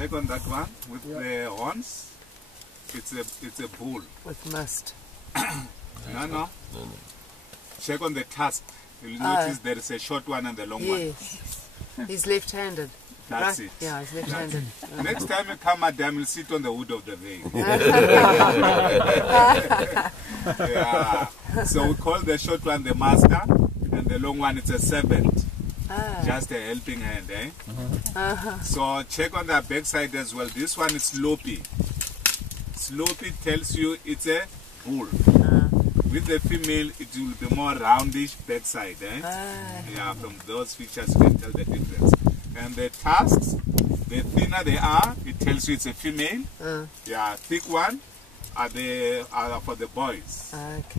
check on that one with the horns. It's a bull. With must. No. Check on the tusk. You'll notice there is a short one and the long one. Yes. He's left-handed. That's right? it. Yeah, he's left-handed. Next time you come, madam, you'll sit on the wood of the veil. Yeah. So we call the short one the master, and the long one it's a servant. Just a helping hand, eh? So check on the back side as well. This one is sloppy. Sloppy tells you it's a bull. With the female, it will be more roundish backside, eh? Yeah, from those features you can tell the difference. And the tusks, the thinner they are, it tells you it's a female. Yeah, thick one are for the boys. Okay.